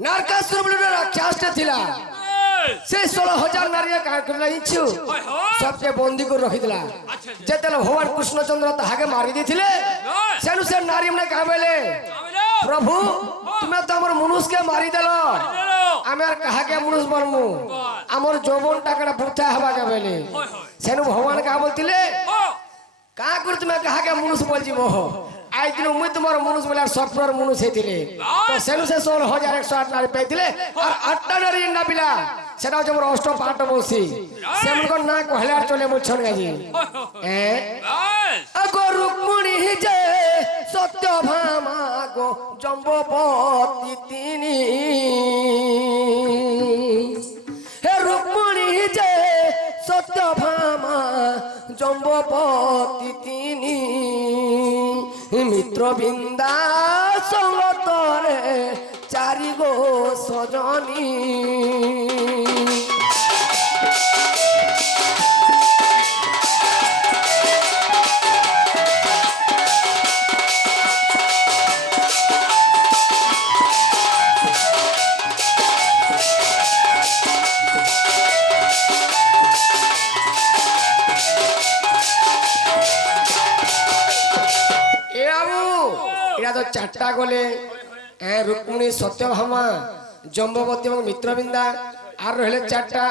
नारकासुर बोले राक्षस थिला से 16,000 नारी का कर लईछु सबके बंदी को रखि दिला जेतले भगवान कृष्णचंद्र ताहाके मारी दिथिले सेनु से नारी ने कहबेले प्रभु तुमे तो हमर मनुष्य के मारी देलो आमेर कहा के मनुष्य मरमु हमर जौवन टाका बुथा हवा के बेले सेनु भगवान का बोलतिले का कर तुमे कहा के मनुष्य बोल जीवो आई दिन मुई तुमर मनुष्य बोला सफ्टवेयर मनुष्य हेतिले तो सेनु से 16,108 नारी पेतिले और 8टा नारी ना पिला सेटा जबर अष्ट पाठ बसी सेमन को ना कहला चले मुछन गाजी अगो रुक्मिणी जे सत्यभामा गो जम्बोपति तिनी हे रुक्मिणी जे सत्यभामा जम्बोपति तिनी मित्र बिंदा संगतरे चारि गो सजनी तो चारटा गले रुक्मिणी सत्यभामा जम्बवती और मित्रबिंदा आर रहे चारटा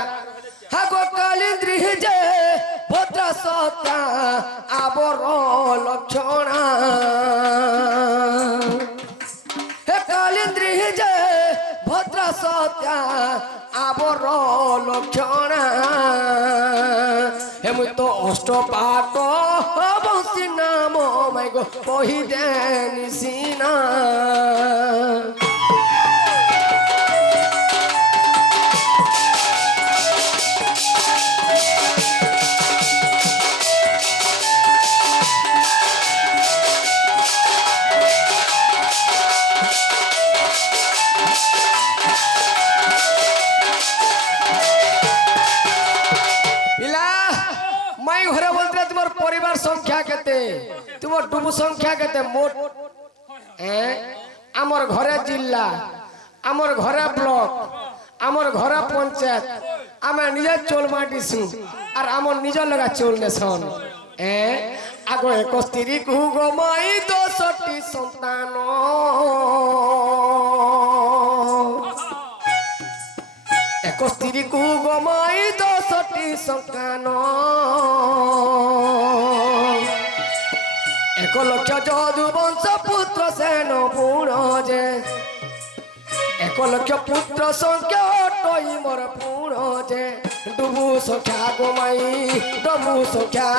हा गो कालिंद्री जे भद्रा सत्या आबर लक्षणा हे कालिंद्री जे भद्रा सत्या आबर लक्षणा हे मुई तो अष्टपाठ बंसी नाम माई गो कही देनी सीना परिवार संख्या केते तुमर डुबु संख्या केते मोट आमर घरे जिला आमर घरे ब्लॉक आमर घरे पंचायत आमे निजे चोल माटिसु और आमर निज लगा चोल नेसन आगो एक स्त्री को गमाई 10टी संतान एक स्त्री को गमाई 10टी संतान एक लक्ष जदु वंश पुत्र सेन पुण जे एक लक्ष पुत्र संख्या टई मोर पुण जे डुबु संख्या गोमाई डबु संख्या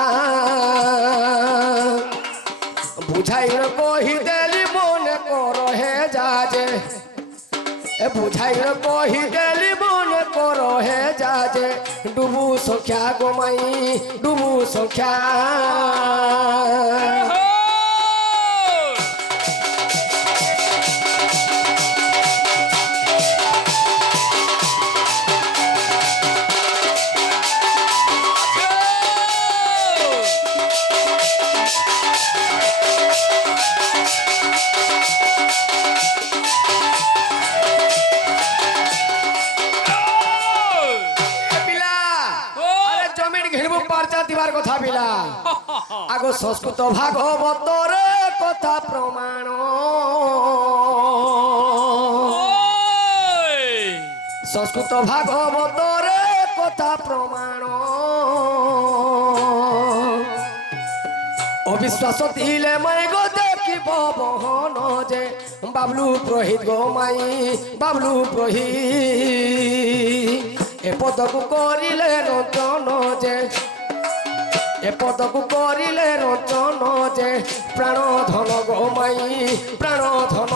बुझाई कही देली मन कर हे जाजे बुझाई कही देली मन कर हे जाजे डुबु संख्या गोमाई डुबु संख्या कथा बिला आगो संस्कृत भागवत रे कथा प्रमाण संस्कृत भागवत रे कथा प्रमाण अविश्वास दिले मैं गो देखी बहन जे बाबलू पुरोहित गो माई बाबलू पुरोहित ए पद को करिले रचन जे ए पद को करिले रचन जे प्राण धन गो माई प्राण धन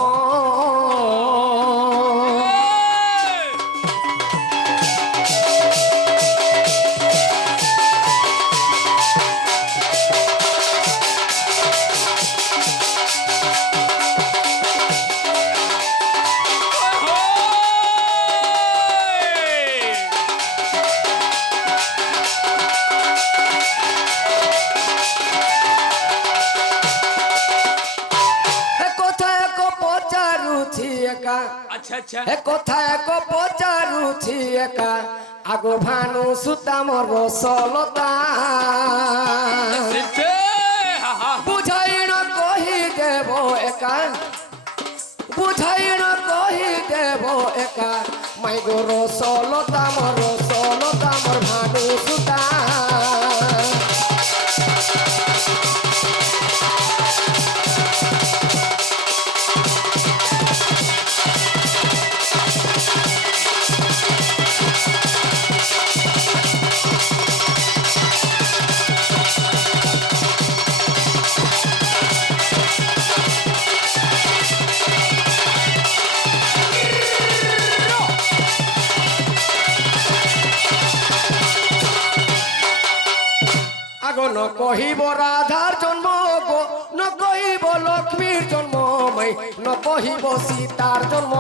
আচ্ছা আচ্ছা এ কথা এক পচারুছি একা আগো ভানু সুতা মোর রসলতা বুঝাই ন কহি দেব একা বুঝাই ন কহি দেব একা মাই গো রসলতা মোর ভানু সুতা আগো ন কহিব রাধার জন্ম গো ন কহিব লক্ষ্মীর জন্ম মাই ন কহিব সীতার জন্ম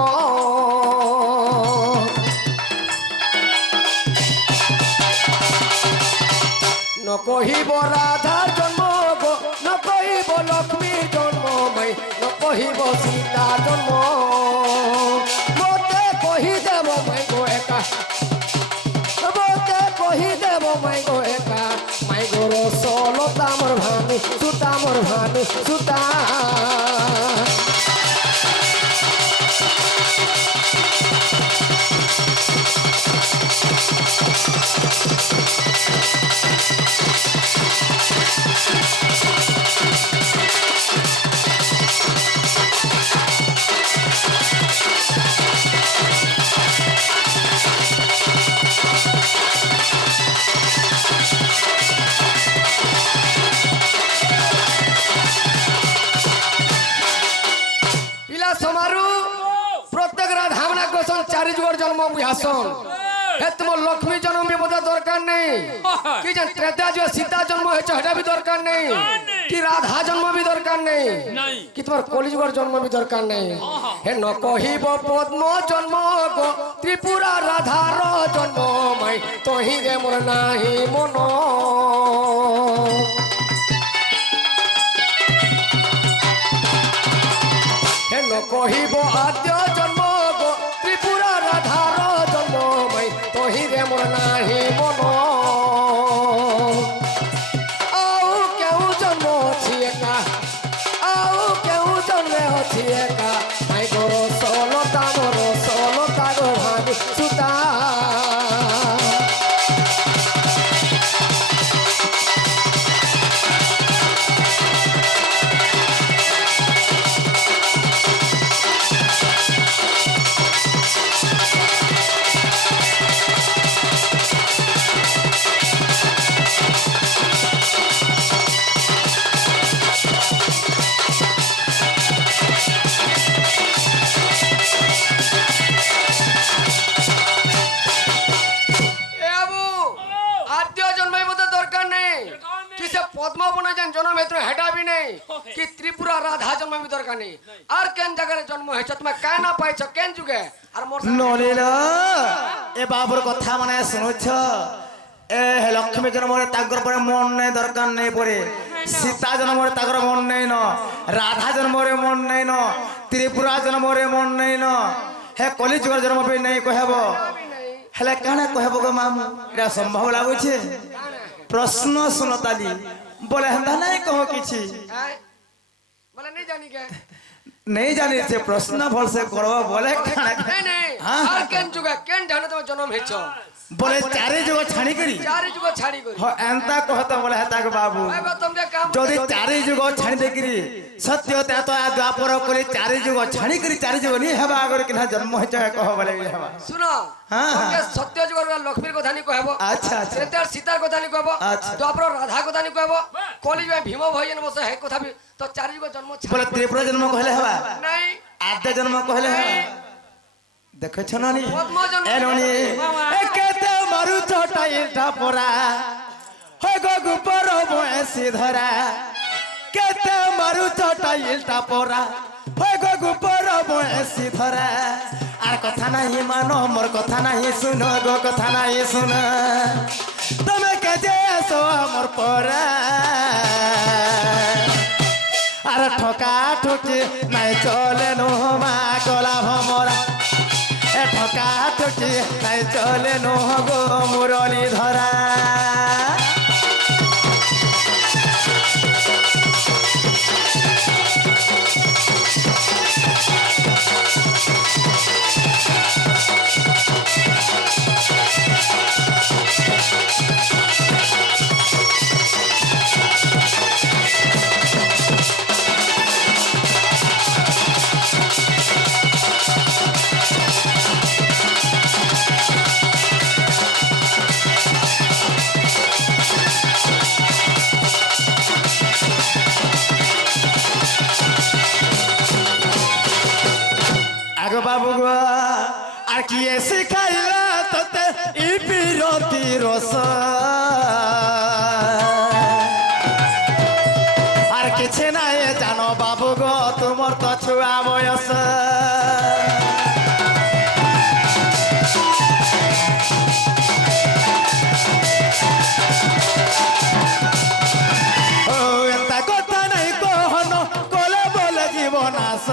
ন কহিব রাধার জন্ম গো ন কহিব লক্ষ্মীর জন্ম মাই ন কহিব সীতার জন্ম মতে কহি দেব মাই গো একা মতে কহি দেব মাই গো একা মাই গো রসলতা মোর ভানু সুতা সমারু প্রত্যেক রাধামনা কোসন চারি যুগর জন্ম বুঝাসন হে তোমার লক্ষ্মী জন্ম বি বোধ দরকার নেই কি জান ত্রেতা যুগ সীতা জন্ম হয়েছে সেটা বি দরকার নেই কি রাধা জন্ম বি দরকার নেই কি তোমার কলিযুগর জন্ম বি দরকার নেই হে ন কহিব পদ্ম জন্ম গো ত্রিপুরা রাধার জন্ম মাই তহি রে মোর নাহি মন হেন কহিব আদ্য জন্ম গো ত্রিপুরা রাধার জন্ম মাই তহি রে মোর নাহি মন আউ কেউ জন্ম অছি একা আউ কেউ জন্মে অছি একা মাই গো রসলতা গো ভানু সুতা जन्म हेतु हेटा भी नहीं कि त्रिपुरा राधा जन्म भी दरकार नहीं और केन जगह जन्म है छ तुम्हें काय ना पाइ छ केन जुगे और मोर नलिला ए बाबुर कथा माने सुनो छ ए लक्ष्मी जन्म रे तागर पर मन नहीं दरकार नहीं पड़े सीता जन्म रे तागर मन नहीं न राधा जन्म रे मन नहीं न त्रिपुरा जन्म रे मन नहीं न हे कलि जुगर जन्म पे नहीं कहबो हेले काना कहबो गो मामू एटा संभव लागु छे प्रश्न सुनताली बोले हंदा नहीं कहो किछि बोले नहीं जानी के नहीं जानी से प्रश्न भल से करबो बोले खाना नहीं नहीं और केन जुगे केन जाने तो जन्म हे छ बोले चारे जुग छाणी करी चारे जुग छाड़ी करी हो एंता कहता बोले हेता के बाबू एगो तुमके काम जदी चारे जुग छाणी दे करी सत्य ते तो आ द्वापर करे चारे जुग छाणी करी चारे जुग नहीं हेबा अगर किना जन्म हे छ कह बोले हेबा सुनो हां तुमके सत्य जुग लक्ष्मी को धानी कहबो अच्छा अच्छा त्रेता सीता को धानी कहबो द्वापर राधा को धानी कहबो कलि में भीम भयन बस है कथा भी तो चारे जुग जन्म बोले त्रिपुरा जन्म कहले हेबा नहीं आद्य जन्म कहले हेबा देखे छ ननी पद्मजन ए ननी ए केते मारु चटाइटा परा हो गो गुपर बयसी धरा केते मारु चटाइटा परा हो गो गुपर बयसी धरा आर कथा नहीं मानो मोर कथा नहीं सुनो गो कथा नहीं सुनो तमे के जे सो मोर परा आर ठका ठुकी नहीं चले नो मा कला भमरा ঠকা ঠকি নাই চলে নহগো মুরলি ধরা আগো বাবু গো আর কি শিখাইলা তোতে ই বিরতি রস আর কিছু নাই জানো বাবু গো তোমার তো ছুয়া বয়স ও এন্তা কথা নাই কহন কলে বলে জীবন আস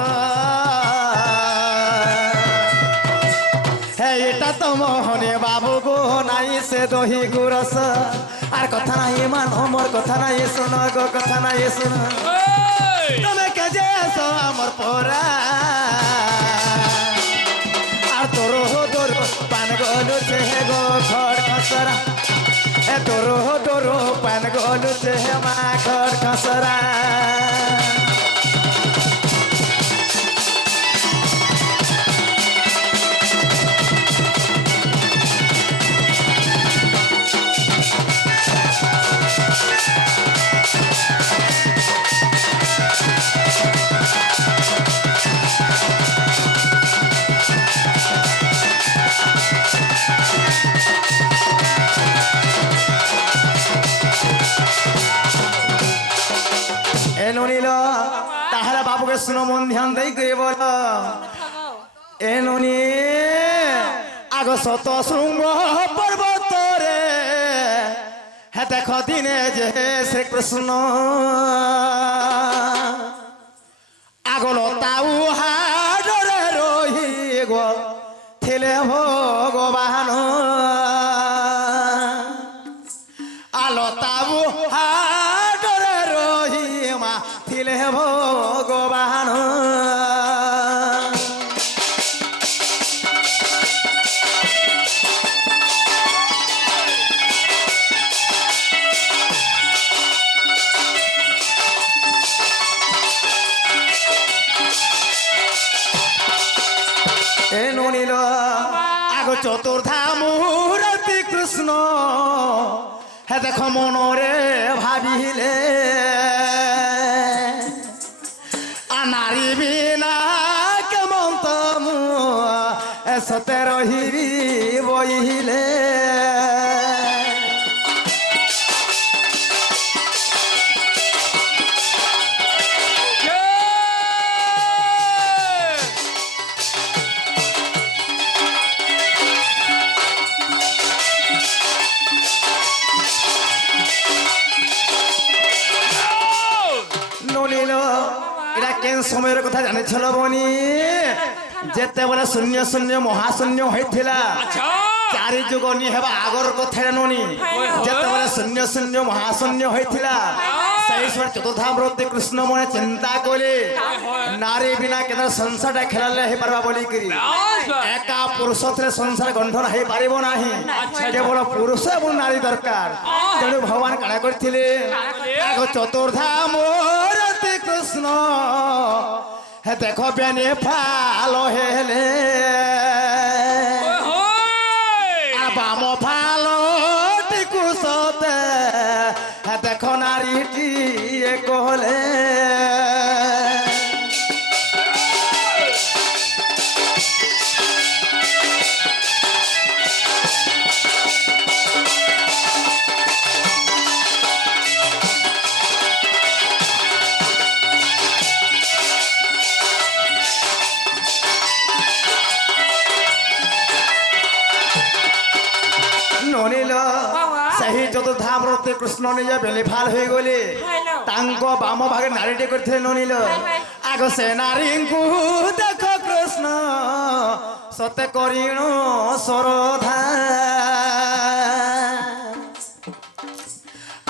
এটা তো মোহনে বাবু গো নাই সে দহি গুরস আর কথা নাই মান মোর কথা নাই শুন গো কথা নাই শুন তুমি কাজে আসো আমার পরা আর তোর দোর পান গলু চে গো খড় খসরা এ তোর পান গলু চে মা খড় খসরা ননিল তাহলে বাবুকে শুনো মন ধ্যান দেই করে বল এ ননি আগ শত শৃঙ্গ পর্বতরে হে দেখ দিনে যে শ্রীকৃষ্ণ আগল তাউ হাডরে রহি গো ଥିଲେ ভগবান আলো তাবু হাডরে রহি মা ଥିଲେ ভগবান এ ননিল আগ চতুর্ধা মূরতি কৃষ্ণ হে দেখ মনরে ভাবিলে নারী বিনা কেমন তমু সতে রহিবি বইলে নলিল এটা কেন সময়ের কথা জানিছিল বনি যেতেবেলে শূন্য শূন্য মহাশূন্য হয়েছিল চারি যুগ নি হেবা আগর কথা ননি যেতেবেলে শূন্য শূন্য মহাশূন্য হয়েছিল সেই সময় চতুর্ধামূর্তি কৃষ্ণ মনে চিন্তা কলে নারী বিনা কেন সংসারটা খেলালে হয়ে পারবা বলি করি একা পুরুষ ଥିଲେ সংসার গঠন হয়ে পারিব নাহি কেবল পুরুষ এবং নারী দরকার তেণু ভগবান কাଣା করଥିଲେ আগ চতুর্ধামূর্তি কৃষ্ণ হে দেখ বেনে ফাল হেলে বাম ফাল টিকুসতে হে দেখ নারীটি কহলে ননিল সেই চতুর্ধামূর্তি কৃষ্ণ নিজে বেলিফাল হয়ে গলে তাঙ্ক বাম ভাগে নারীটি করতে ননিল আগ সে নারীଙ୍କୁ দেখ কৃষ্ণ কৃষ্ণ সতে করিণ সরধা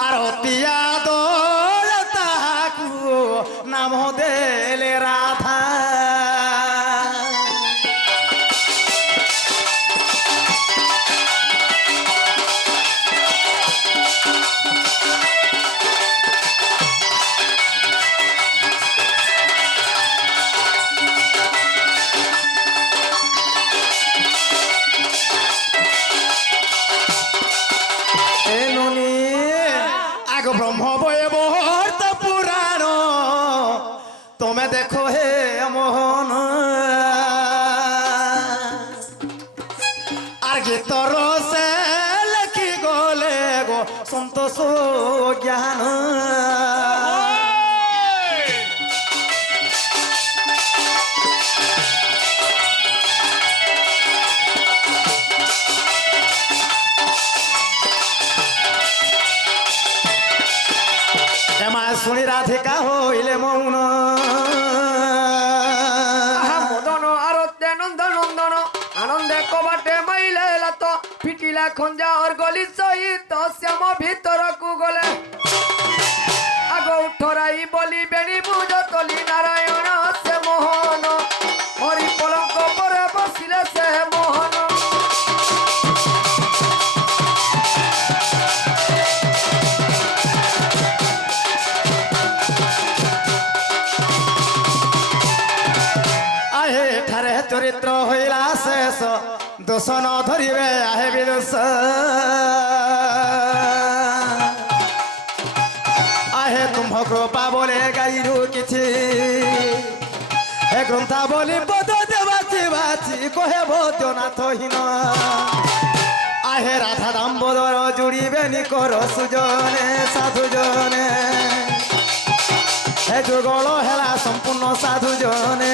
আর অতিয়া দোল তাহাকু নাম দেলে রাধা ব্রহ্ম বয়বর্ত পুরাণ তুমি দেখো হে মোহন আর গীতর সে লেখি গলে গো সন্তোষ জ্ঞান শুনি রাধিকা হইলে মৌন মদন আরতে নন্দ নন্দন আনন্দে কবাটে মাইলে লাত পিটিলা খঞ্জা ওর গলি সহিত শ্যাম ভিতরকু গলে আগ উঠরাই বলি বেণী বুঝ তলি নারায়ণ সে মোহন হরি পলঙ্ক পরে বসিলে সে মোহন চরিত্র হইলা শেষ দোষ ন ধরিবে আহে বিদোষ আহে তুম্ভ কৃপা বলে গাইরু কিছু হে গ্রন্থা বলি পদ দেবাচি বাচি কহে বৈদ্যনাথহীন আহে রাধা দাম্বোদর জুড়িবে নিকর সুজনে সাধুজনে হে যুগল হেলা সম্পূর্ণ সাধুজনে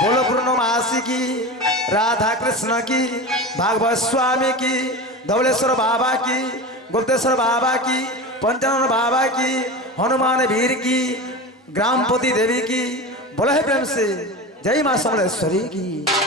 बोलो पूर्णमासी की राधा कृष्ण की भागवत स्वामी की धवलेश्वर बाबा की गुप्तेश्वर बाबा की पंचानन बाबा की हनुमान वीर की ग्रामपति देवी की बोलो है प्रेम से जय मां समलेश्वरी की।